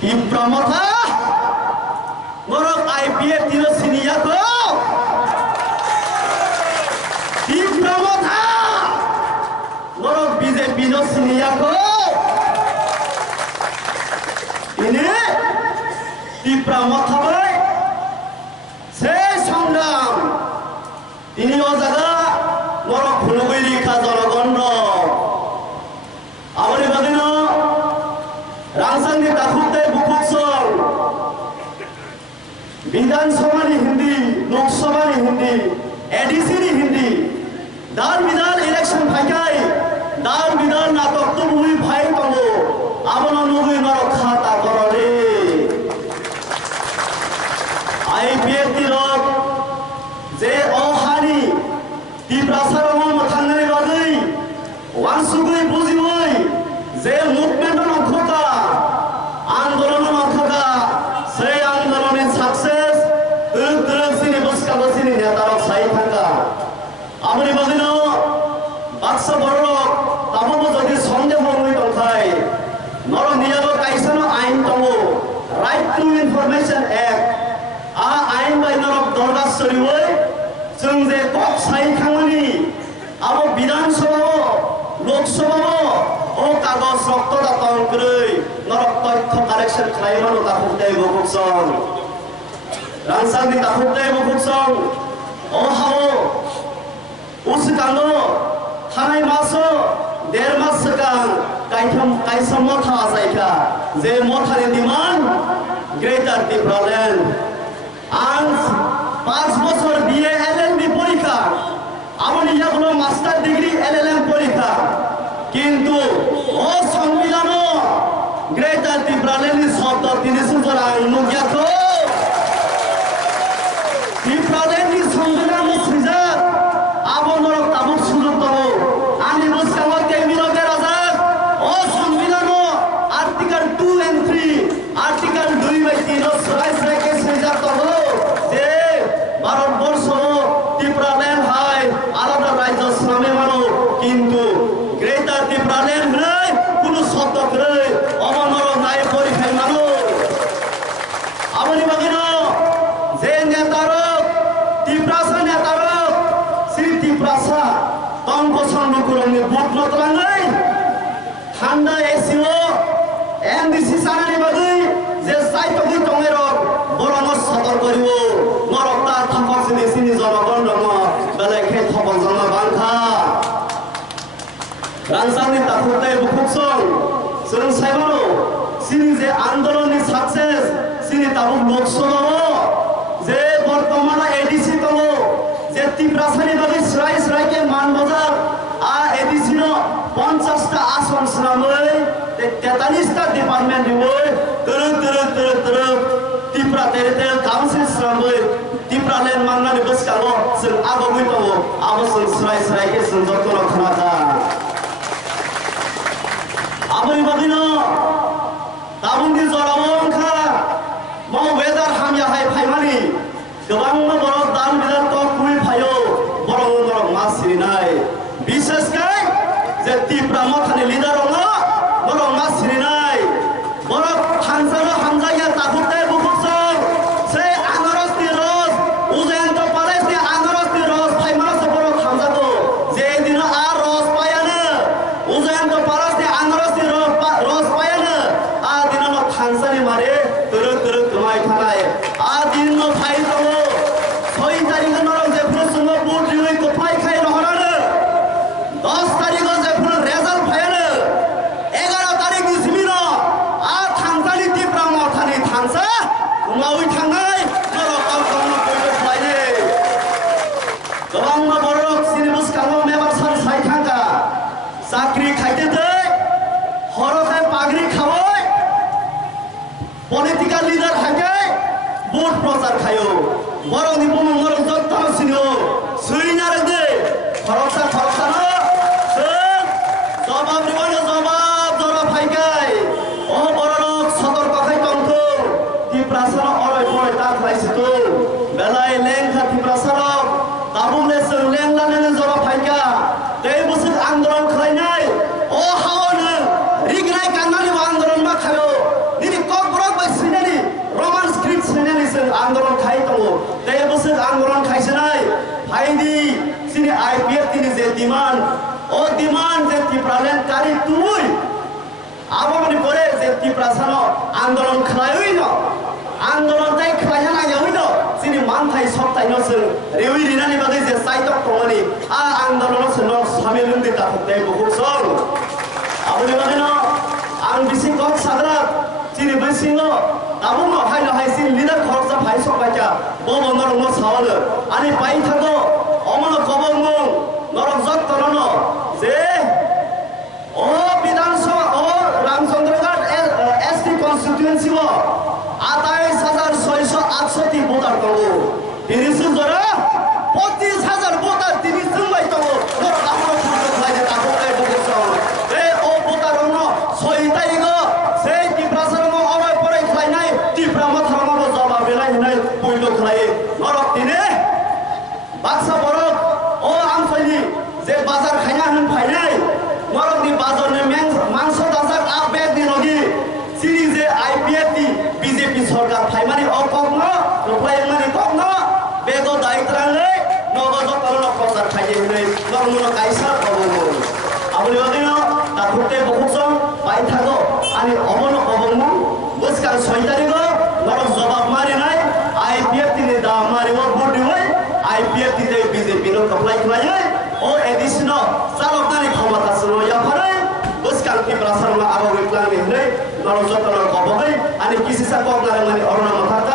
Ibramatha Morok IPF tino siniyako Ibramatha Morok BJP no siniyako ini Ibramatha boy sei সংগ্রাম ini o jaga morok phulugoi likha janagon rok amari badino राजधानी दाखुते बुकुत्सव विधानसभा नि हिंदी लोकसभा नि Hindi ADC नि हिंदी दाल विधान election फाइकाई दाल विधान नाटक तो मुई भाई तंगो आबनो नुगुई नरो खाता करले आईपीएफ तिरक जे अहानि तिब्रासारम मथांगनि बागै वानसुगै बुजिमै जे मुभमेन्ट नखोका आंदोलन नखोका से आंदोलन सक्सेस सिनी बसका सिनी नेतारक साइ थांगा आमनि बादिनो बाक्सा बरक ताबो जदि सन्देह हमै दंखाय नर नियाबो काइसानो आइन दङो राइट टु इनफरमेशन एक्ट आ आइन बाय नरक दरगा सरिवै जों जे कक साइ थांगनि आबो विधानसभा लोकसभा ओ कागज रक्त दातन करै नरक तथ्य कालेक्शन खालामनो दाखुते बखुसं रानसानि दाखुते बखुसं ओ हाओ उसकानो थानाय मासो 1.5 मास सिगां काइसम मथा आसायखा जे मथानि डिमान्ड ग्रेटार टिब्रालेण्ड आं 5 বছর বিএ এলএলবি পরীক্ষা আমনি ইয়াগুলো মাস্টার ডিগ্রি এলএলএম পরীক্ষা কিন্তু ও সংবিধান গ্রেটার টিব্রালেন্ড শব্দ তিনি সুতরা অনুজ্ঞাত টিব্রালেন্ড সংবিধান সৃজাত আবনর তাবুক সুযোগ তব আমি বুঝকাম কেমিরকে রাজা ও সংবিধান আর্টিকেল 2 and 3 আর্টিকেল 2/3 সরাই সরাইকে সৃজাত তব যে ভারতবর্ষ টিব্রালেন্ড হয় আলাদা রাজ্য সামনে মানো কিন্তু গ্রেটার টিব্রালেন্ড নাই কোনো শব্দ করে অমানর নাই পরীক্ষায় মানো আমনি বাগিনো যে নেতারক টিব্রাসা নেতারক শ্রী টিব্রাসা তঙ্ক সন্নুকুরঙ্গে বুট নতলাঙ্গাই ঠান্ডা এসিও এনডিসি সানানি বাগৈ যে সাইতগি টঙেরক বরং সদর করিব নরকটা থাকক সিনি জনগণ দङ বেলেগে থবক জমা বাংখা राजधानी दाखुते बुकुत्सव जों साइबानो सिनि जे आंदोलननि सक्सेस सिनि ताबु लोकसभा जे बर्तमान एडीसी दङ जे तिब्रासानि बागै स्राय स्रायके मानबाजार आ एडीसी नो 50 टा आसन सुनामै 43 टा डिपार्टमेन्ट दिवै तरक तिब्रा टेरिटरियल काउन्सिल सुनामै तिब्रालेण्ड माननानै बसकालो जों आगमै दङ आबो जों स्राय स्रायके जों जतन खालामता आबोई बादिनो ताबुंनि जरावंखा मो वेदार हामया हाय फाइमानि गोबां बरक दान बिदान तो कुइ फायो बरं बरं मासिरिनाय बिसेसकै जे तिब्रा मथानि लिडार दङ बरं मासिरिनाय बरक थानसानो हामजाया ताखुते बुकुसं से आनारस नि रस उजेन तो पालेस नि आनारस नि रस फाइमास बरक हामजागो जे दिन आ रस पायानो उजेन तो पालेस नि आनारस नि रस पायानो आ दिननो थानसानि मारे तरक गमाय थानाय आ दिननो फाइ दङ 6 तारिख नरक जे प्रसंग बुट लिवै को फाइ खाइ रहरानो 10 तारिख जे फुल रेजाल्ट फायानो 11 तारिख इसमिनो आ थानसानि तिब्रा मथानि थानसा उमावै थांनाय नरक गावनो बयबो फाइने गोबां बरक सिनि बुसकानो मेबार सान साइ थांगा साख्रि खाइते दे हरखाय पागरि खावै पलिटिकल लिडार हाके भोट प्रचार खायो बरंनि बुमु मरं जत्ता सिनो सैनार दे खरसा न जवाब रिवानो जवाब जरा फाइकाय ओ बरक सतर्क खाय तंखौ तिब्रासार अरय फराय ता खाइसितो बेलाय लेंखा तिब्रासार ताबुले जों लेंलानो जरा फाइका दै बुसुक आन्दोलन खालायनाय ओ हावनो रिगनाय कान्नानि आन्दोलन मा खायो निनि कक book haidi sini IPF tini je demand o demand je tipralen kari tui abamani pore je tiprasano andolon khlaiui no andolon tai khlaihana yaui no sini manthai soptai no se reui rinani bagai je saitok tomani a andolon se no samilun dita thokte bukuk song abuni bagai no ang bising kok sadrak sini bising no abung no hai no hai sin leader khorsa phai sok bacha bo bonor no sawale ani pai thago omono kobong mong norok jot torono je o বিধান সভা ও রামচন্দ্রগড় ST constituency mo 28668 voter করব 30 জোড়া 25000 voter 30 John by করব ধর আমরা সুযোগ লাগে তাকো এই বছর এ ও ভোটার ন 6 তারিখ সেই টিপ্রাসার মো অবয় পরে খাই নাই টিপ্রা মো থামা জবাব বেলাই নাই পইলো খাই নরক দিনে বাক্সা বড় ও আমফাইনি যে বাজার খাইনা হন ফাইনাই নরক দি বাজার নে মাংস দাসাক আ ব্যাগ দি নগি সিরি যে IPF দি বিজেপি সরকার ফাইমানি অ কম রূপাই মানি কম বেগো দায়িত্রালে নগদ করণ প্রচার খাইয়ে হলে নরমুন কাইসা কবম আপনি বলেন তা ফুটে বহুসং পাই থাকো আনি অমন কবম বসকার 6 তারিখ নরক জবাব মারি নাই IPF দিনে দা মারি ও ভোট দিই IPF দিতে বিজেপি নো কপ্লাই খাইয়ে ও এডিশন চালকদারি ক্ষমতা ছিল ইয়াফারে বসকার কি প্রাসার মা আবো ইকলানি হলে নরক জতন কবম আনি কিসিসা কবদারে মানে অরনা মাথা